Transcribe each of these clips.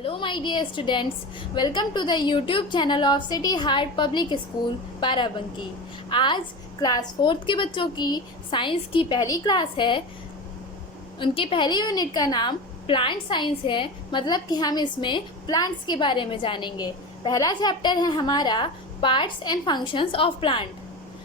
Hello my dear students, welcome to the YouTube channel of City Heart Public School Barabanki. आज class 4th के बच्चों की science की पहली क्लास है। उनके पहले यूनिट का नाम प्लांट साइंस है, मतलब कि हम इसमें प्लांट्स के बारे में जानेंगे। पहला चैप्टर है हमारा parts and functions of plant.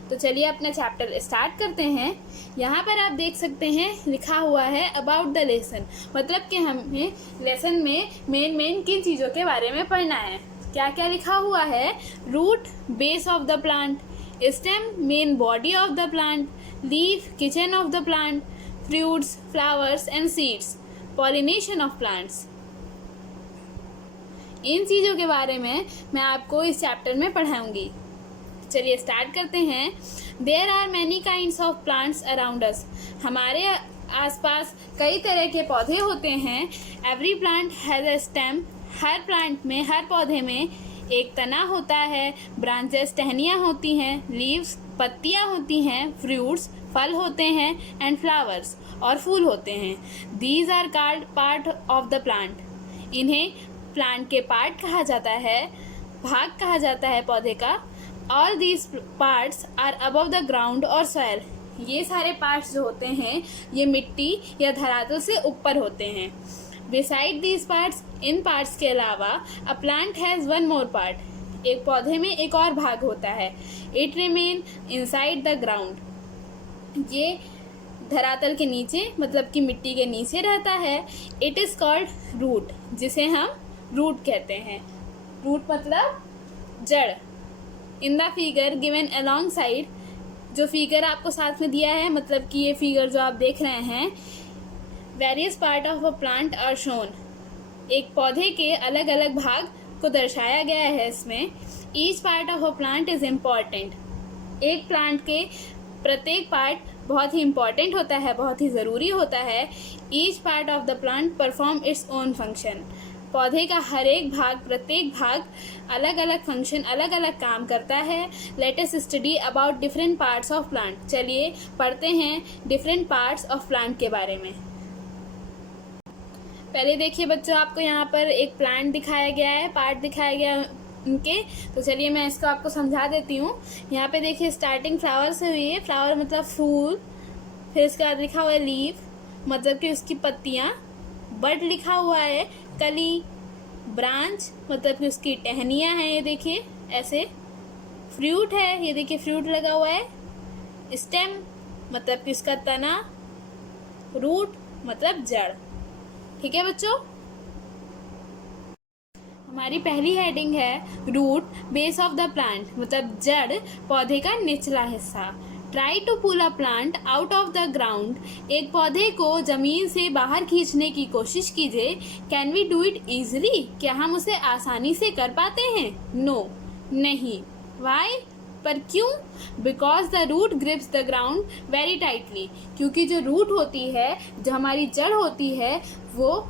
तो चलिए अपना चैप्टर स्टार्ट करते हैं। यहाँ पर आप देख सकते हैं लिखा हुआ है अबाउट द लेसन, मतलब कि हमें लेसन में मेन किन चीज़ों के बारे में पढ़ना है। क्या क्या लिखा हुआ है? Root base of the plant, stem main body of the plant, leaf kitchen of the plant, fruits flowers and seeds, pollination of plants. इन चीज़ों के बारे में मैं आपको इस चैप्टर में पढ़ाऊँगी। चलिए स्टार्ट करते हैं। There are many kinds of plants around us. हमारे आसपास कई तरह के पौधे होते हैं। Every plant has a stem. हर प्लांट में, हर पौधे में एक तना होता है। ब्रांचेस टहनियाँ होती हैं। लीव्स पत्तियाँ होती हैं। फ्रूट्स फल होते हैं। एंड फ्लावर्स और फूल होते हैं। These are called part of the plant. इन्हें प्लांट के पार्ट कहा जाता है, भाग कहा जाता है पौधे का। All these parts are above the ground or soil। ये सारे पार्ट्स जो होते हैं ये मिट्टी या धरातल से ऊपर होते हैं। Beside these parts, in parts के अलावा a plant has one more part। एक पौधे में एक और भाग होता है। It remain inside the ground। ये धरातल के नीचे, मतलब कि मिट्टी के नीचे रहता है। It is called root, जिसे हम रूट कहते हैं। रूट मतलब जड़। In the figure given along side, जो फिगर आपको साथ में दिया है, मतलब कि ये फिगर जो आप देख रहे हैं, various part of a plant are shown. एक पौधे के अलग अलग भाग को दर्शाया गया है इसमें। Each part of a plant is important. एक प्लांट के प्रत्येक पार्ट बहुत ही इम्पॉर्टेंट होता है, बहुत ही ज़रूरी होता है। Each part of the plant perform its own function. पौधे का हर एक भाग, प्रत्येक भाग अलग अलग फंक्शन, अलग अलग काम करता है। Let us study about different parts of plant. चलिए पढ़ते हैं डिफरेंट पार्ट्स ऑफ प्लांट के बारे में। पहले देखिए बच्चों, आपको यहाँ पर एक प्लांट दिखाया गया है, पार्ट दिखाया गया है उनके। तो चलिए मैं इसको आपको समझा देती हूँ। यहाँ पे देखिए स्टार्टिंग फ्लावर से हुई है। फ्लावर मतलब फूल। फिर इसके बाद लिखा हुआ है लीफ, मतलब कि उसकी पत्तियाँ। बड लिखा हुआ है कली। ब्रांच मतलब कि उसकी टहनियाँ हैं, ये देखिए ऐसे। फ्रूट है, ये देखिए फ्रूट लगा हुआ है। स्टेम मतलब कि उसका तना। रूट मतलब जड़। ठीक है बच्चों, हमारी पहली हेडिंग है root base of the plant, मतलब जड़, पौधे का निचला हिस्सा। Try to pull a plant out of the ground. एक पौधे को जमीन से बाहर खींचने की कोशिश कीजिए। Can we do it easily? क्या हम उसे आसानी से कर पाते हैं? नो, नहीं। वाई? पर क्यों? Because the root grips the ground very tightly. क्योंकि जो रूट होती है, जो हमारी जड़ होती है, वो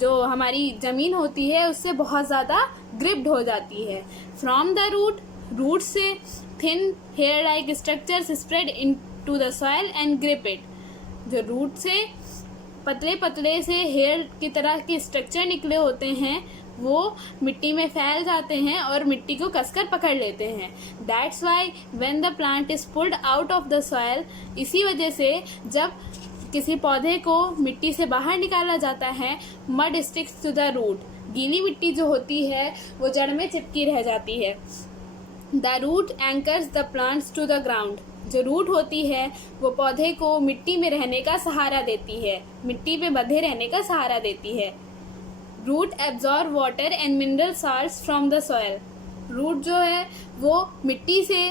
जो हमारी ज़मीन होती है उससे बहुत ज़्यादा ग्रिप्ड हो जाती है। फ्रॉम द रूट से thin hair like structures spread into the soil and grip it. जो रूट से पतले पतले से हेयर की तरह के स्ट्रक्चर निकले होते हैं, वो मिट्टी में फैल जाते हैं और मिट्टी को कसकर पकड़ लेते हैं। That's why when the plant is pulled out of the soil, इसी वजह से जब किसी पौधे को मिट्टी से बाहर निकाला जाता है, mud sticks to the root. गीली मिट्टी जो होती है वो जड़ में चिपकी रह जाती है। The root anchors the plants to the ground. जो रूट होती है वो पौधे को मिट्टी में रहने का सहारा देती है, मिट्टी में बंधे रहने का सहारा देती है। Root absorb water and mineral salts from the soil. Root जो है वो मिट्टी से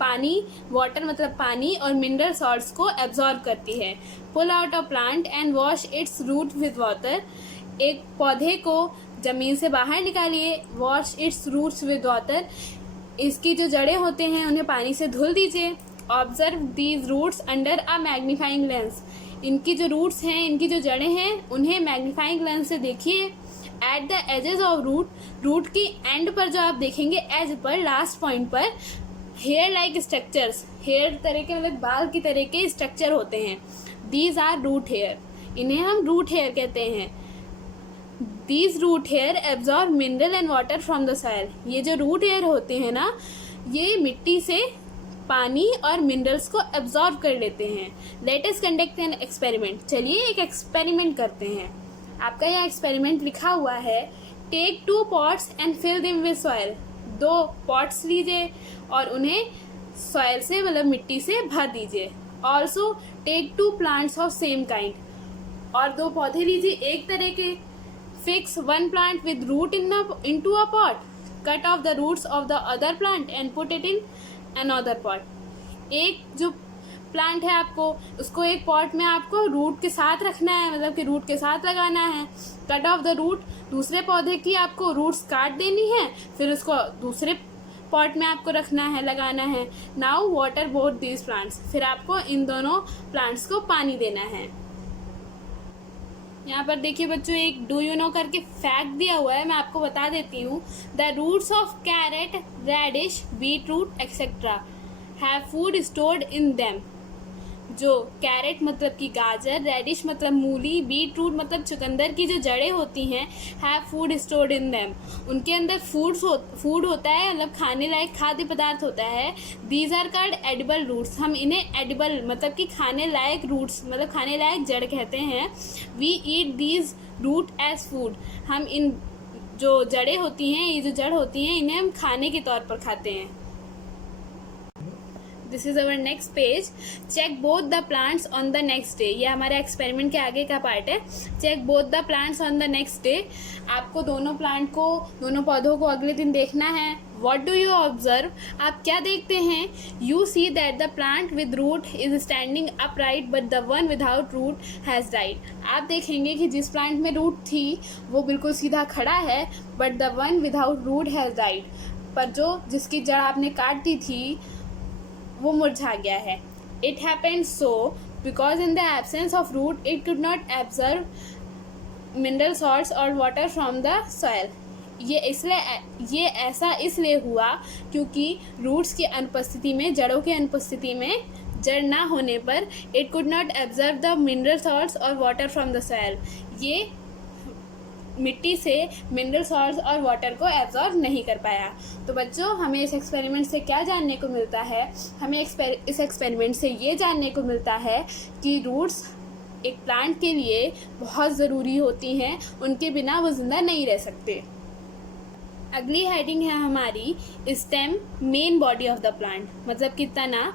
पानी, वाटर मतलब पानी, और मिनरल सॉल्ट्स को एब्जॉर्ब करती है। Pull out a plant and wash its root with water. एक पौधे को ज़मीन से बाहर निकालिए। Wash its roots with water. इसकी जो जड़ें होते हैं उन्हें पानी से धुल दीजिए। Observe these roots under a magnifying lens. इनकी जो रूट्स हैं, इनकी जो जड़ें हैं, उन्हें मैग्नीफाइंग लेंस से देखिए। At the edges of root की एंड पर जो आप देखेंगे, एज पर, लास्ट पॉइंट पर, हेयर लाइक स्ट्रक्चर्स, हेयर तरह के मतलब बाल की तरह के स्ट्रक्चर होते हैं। These are root hair. इन्हें हम रूट हेयर कहते हैं। These root hair absorb mineral and water from the soil. ये जो रूट हेयर होते हैं ना, ये मिट्टी से पानी और मिनरल्स को एब्जॉर्ब कर लेते हैं। Let us conduct an experiment. चलिए एक एक्सपेरिमेंट करते हैं। आपका यह एक्सपेरिमेंट लिखा हुआ है, take 2 pots and fill them with soil. 2 pots लीजिए और उन्हें सॉइल से मतलब मिट्टी से भर दीजिए। Also take 2 plants of same kind. और 2 पौधे लीजिए एक तरह के। Fix 1 plant with root into a pot. Cut off the roots of the other plant and put it in another pot. एक जो प्लांट है आपको, उसको एक पॉट में आपको रूट के साथ रखना है, मतलब कि रूट के साथ लगाना है। कट ऑफ द रूट, दूसरे पौधे की आपको रूट्स काट देनी है, फिर उसको दूसरे पॉट में आपको रखना है, लगाना है। Now water both these plants. फिर आपको इन दोनों प्लांट्स को पानी देना है। यहाँ पर देखिए बच्चों, एक डू यू नो करके फैक्ट दिया हुआ है, मैं आपको बता देती हूँ। The roots of carrot, radish, beetroot etcetera have food stored in them. जो कैरेट मतलब कि गाजर, रेडिश मतलब मूली, बीट रूट मतलब चुकंदर की जो जड़ें होती हैं, have food stored in them. उनके अंदर फूड होता है, मतलब खाने लायक खाद्य पदार्थ होता है। These are called edible roots. हम इन्हें एडिबल मतलब कि खाने लायक रूट्स मतलब खाने लायक जड़ कहते हैं। We eat these root as food. हम इन जो जड़ें होती हैं, ये जो जड़ होती हैं, इन्हें हम खाने के तौर पर खाते हैं। This is our next page. Check both the plants on the next day. ये हमारे एक्सपेरिमेंट के आगे का पार्ट है। Check both the plants on the next day. आपको दोनों पौधों को अगले दिन देखना है। What do you observe? आप क्या देखते हैं? You see that the plant with root is standing upright but the one without root has died. आप देखेंगे कि जिस प्लांट में रूट थी वो बिल्कुल सीधा खड़ा है, but the one without root has died. पर जिसकी जड़ आपने काट दी थी वो मुरझा गया है। It happened so because in the absence of root it could not absorb mineral salts और वाटर फ्रॉम द सॉइल। ये ऐसा इसलिए हुआ क्योंकि रूट्स की अनुपस्थिति में, जड़ों की अनुपस्थिति में, जड़ ना होने पर it could not एब्जर्व the mineral salts और वाटर फ्रॉम द सॉइल। ये मिट्टी से मिनरल सॉल्ट्स और वाटर को एब्जॉर्ब नहीं कर पाया। तो बच्चों, हमें इस एक्सपेरिमेंट से क्या जानने को मिलता है? हमें इस एक्सपेरिमेंट से ये जानने को मिलता है कि रूट्स एक प्लांट के लिए बहुत ज़रूरी होती हैं, उनके बिना वो ज़िंदा नहीं रह सकते। अगली हेडिंग है हमारी stem, main body of the plant, मतलब कि तना,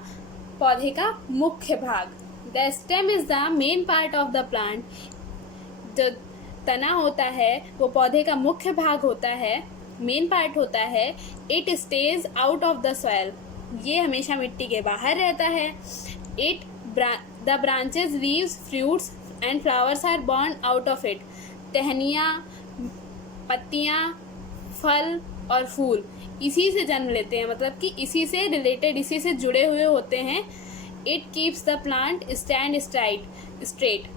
पौधे का मुख्य भाग। The stem is the main part of the plant. जो तना होता है वो पौधे का मुख्य भाग होता है, मेन पार्ट होता है। It stays out of the soil. ये हमेशा मिट्टी के बाहर रहता है। The branches, leaves, fruits and flowers are borne out of it. टहनियाँ, पत्तियाँ, फल और फूल इसी से जन्म लेते हैं, मतलब कि इसी से रिलेटेड, इसी से जुड़े हुए होते हैं। It keeps the plant stand straight.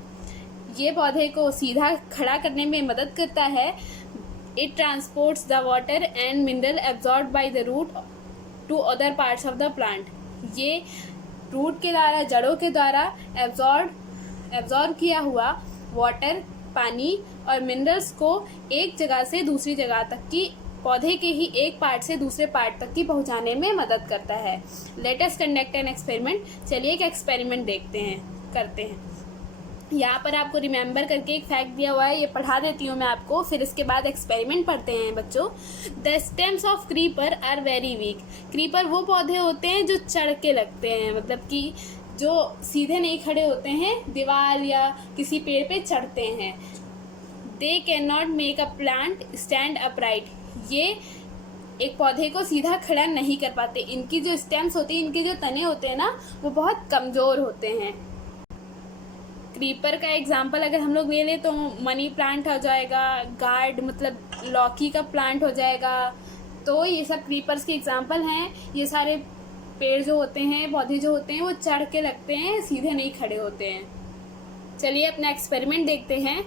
ये पौधे को सीधा खड़ा करने में मदद करता है। It transports the water and mineral absorb by the root to other parts of the plant. ये रूट के द्वारा, जड़ों के द्वारा एब्जॉर्ब किया हुआ वाटर, पानी और मिनरल्स को एक जगह से दूसरी जगह तक की, पौधे के ही एक पार्ट से दूसरे पार्ट तक की पहुंचाने में मदद करता है। Let us conduct an experiment. चलिए एक एक्सपेरिमेंट करते हैं। यहाँ पर आपको रिमेंबर करके एक फैक्ट दिया हुआ है, ये पढ़ा देती हूँ मैं आपको, फिर इसके बाद एक्सपेरिमेंट पढ़ते हैं बच्चों। The stems of creeper are very weak. Creeper वो पौधे होते हैं जो चढ़ के लगते हैं, मतलब कि जो सीधे नहीं खड़े होते हैं, दीवार या किसी पेड़ पे चढ़ते हैं। They can not make a plant stand upright. ये एक पौधे को सीधा खड़ा नहीं कर पाते। इनकी जो स्टेम्स होती हैं, इनके जो तने होते हैं ना, वो बहुत कमज़ोर होते हैं। क्रीपर का एग्जांपल अगर हम लोग ले लें तो मनी प्लांट हो जाएगा, गार्ड मतलब लौकी का प्लांट हो जाएगा। तो ये सब क्रीपर्स के एग्जांपल हैं। ये सारे पेड़ जो होते हैं, पौधे जो होते हैं, वो चढ़ के लगते हैं, सीधे नहीं खड़े होते हैं। चलिए अपना एक्सपेरिमेंट देखते हैं।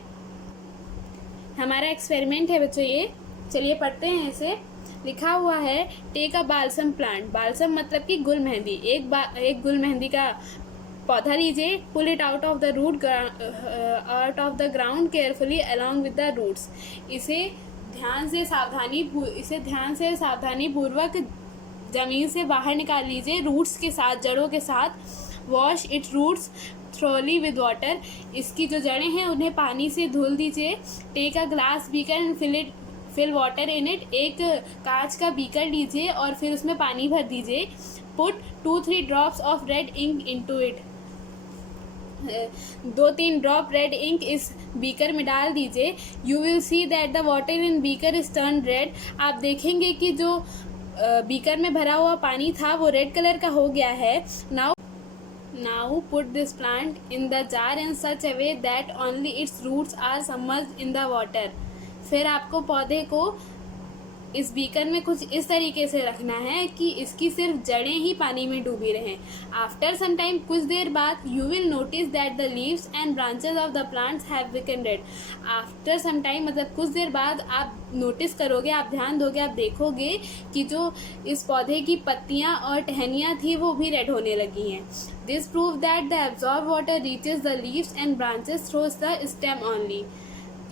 हमारा एक्सपेरिमेंट है बच्चों ये, चलिए पढ़ते हैं इसे। लिखा हुआ है, take a balsam plant. Balsam मतलब कि गुल मेहंदी। एक गुल मेहंदी का पौधा लीजिए, pull it out of the ground carefully along with the roots. इसे ध्यान से सावधानी पूर्वक ज़मीन से बाहर निकाल लीजिए, रूट्स के साथ, जड़ों के साथ। Wash it roots thoroughly with water. इसकी जो जड़ें हैं उन्हें पानी से धुल दीजिए। Take a glass beaker and fill water in it. एक कांच का बीकर लीजिए और फिर उसमें पानी भर दीजिए। Put 2-3 drops of red ink into it. 2-3 drop red ink इस बीकर में डाल दीजिए। You will see that the water in beaker is turn red. आप देखेंगे कि जो बीकर में भरा हुआ पानी था वो रेड कलर का हो गया है। Now put this plant in the jar in such a way that only its roots are submerged in the water। फिर आपको पौधे को इस बीकर में कुछ इस तरीके से रखना है कि इसकी सिर्फ जड़ें ही पानी में डूबी रहें। आफ्टर सम टाइम, कुछ देर बाद, you will notice that the leaves and branches of the plants have weakened. After some time मतलब कुछ देर बाद आप नोटिस करोगे, आप ध्यान दोगे, आप देखोगे कि जो इस पौधे की पत्तियां और टहनियाँ थी वो भी रेड होने लगी हैं। This prove that the absorb water reaches the leaves and branches throughs the stem only.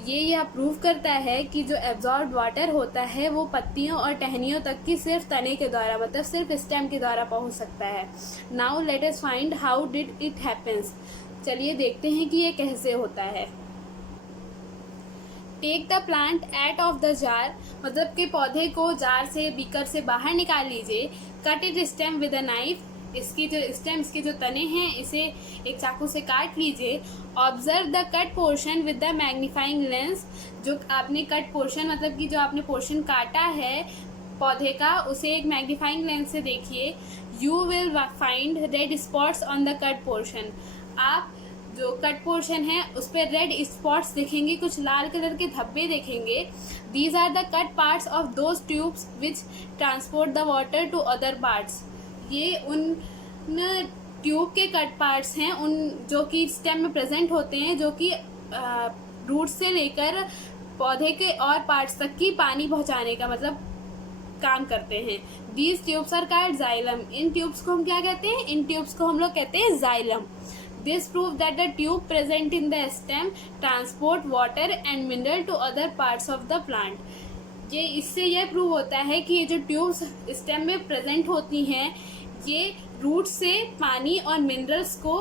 ये यह प्रूव करता है कि जो एब्जॉर्ब वाटर होता है वो पत्तियों और टहनियों तक की सिर्फ तने के द्वारा, मतलब सिर्फ स्टेम के द्वारा पहुंच सकता है। Now let us find how did it happens. चलिए देखते हैं कि ये कैसे होता है। Take the plant out of the jar, मतलब कि पौधे को जार से, बीकर से बाहर निकाल लीजिए। Cut it stem with a knife. इसकी जो स्टेम, इसके जो तने हैं, इसे एक चाकू से काट लीजिए। Observe the cut portion with the magnifying lens. जो आपने कट पोर्शन, मतलब कि जो आपने पोर्शन काटा है पौधे का, उसे एक मैग्नीफाइंग लेंस से देखिए। You will find red spots on the cut portion. आप जो कट पोर्शन है उस पर रेड स्पॉट्स दिखेंगे, कुछ लाल कलर के धब्बे देखेंगे। These are the cut parts of those tubes which transport the water to other parts. ये उन ट्यूब के कट पार्ट्स हैं, उन जो कि स्टेम में प्रेजेंट होते हैं, जो कि रूट से लेकर पौधे के और पार्ट्स तक की पानी पहुंचाने का मतलब काम करते हैं। These tubes are called xylem. इन ट्यूब्स को हम क्या कहते हैं? इन ट्यूब्स को हम लोग कहते हैं xylem. This prove that the tube present in the stem transport water and mineral to other parts of the plant. इससे यह प्रूव होता है कि ये जो ट्यूब्स स्टेम में प्रेजेंट होती हैं ये रूट से पानी और मिनरल्स को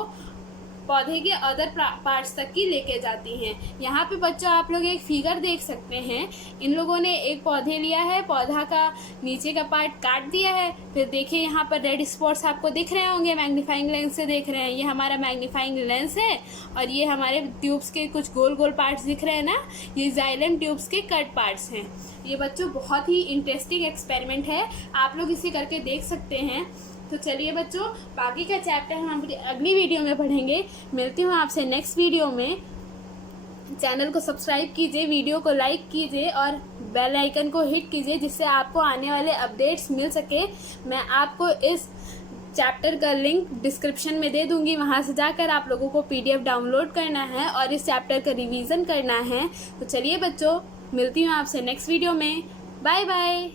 पौधे के अदर पार्ट्स तक की लेके जाती हैं। यहाँ पे बच्चों आप लोग एक फिगर देख सकते हैं। इन लोगों ने एक पौधे लिया है, पौधा का नीचे का पार्ट काट दिया है। फिर देखिए यहाँ पर रेड स्पॉट्स आपको दिख रहे होंगे, मैग्नीफाइंग लेंस से देख रहे हैं। ये हमारा मैग्नीफाइंग लेंस है और ये हमारे ट्यूब्स के कुछ गोल गोल पार्ट्स दिख रहे हैं ना, ये जाइलम ट्यूब्स के कट पार्ट्स हैं। ये बच्चों बहुत ही इंटरेस्टिंग एक्सपेरिमेंट है, आप लोग इसे करके देख सकते हैं। तो चलिए बच्चों, बाकी का चैप्टर हम अगली वीडियो में पढ़ेंगे। मिलती हूँ आपसे नेक्स्ट वीडियो में। चैनल को सब्सक्राइब कीजिए, वीडियो को लाइक कीजिए और बेल आइकन को हिट कीजिए, जिससे आपको आने वाले अपडेट्स मिल सके। मैं आपको इस चैप्टर का लिंक डिस्क्रिप्शन में दे दूँगी, वहाँ से जाकर आप लोगों को PDF डाउनलोड करना है और इस चैप्टर का रिवीजन करना है। तो चलिए बच्चों, मिलती हूँ आपसे नेक्स्ट वीडियो में। Bye bye.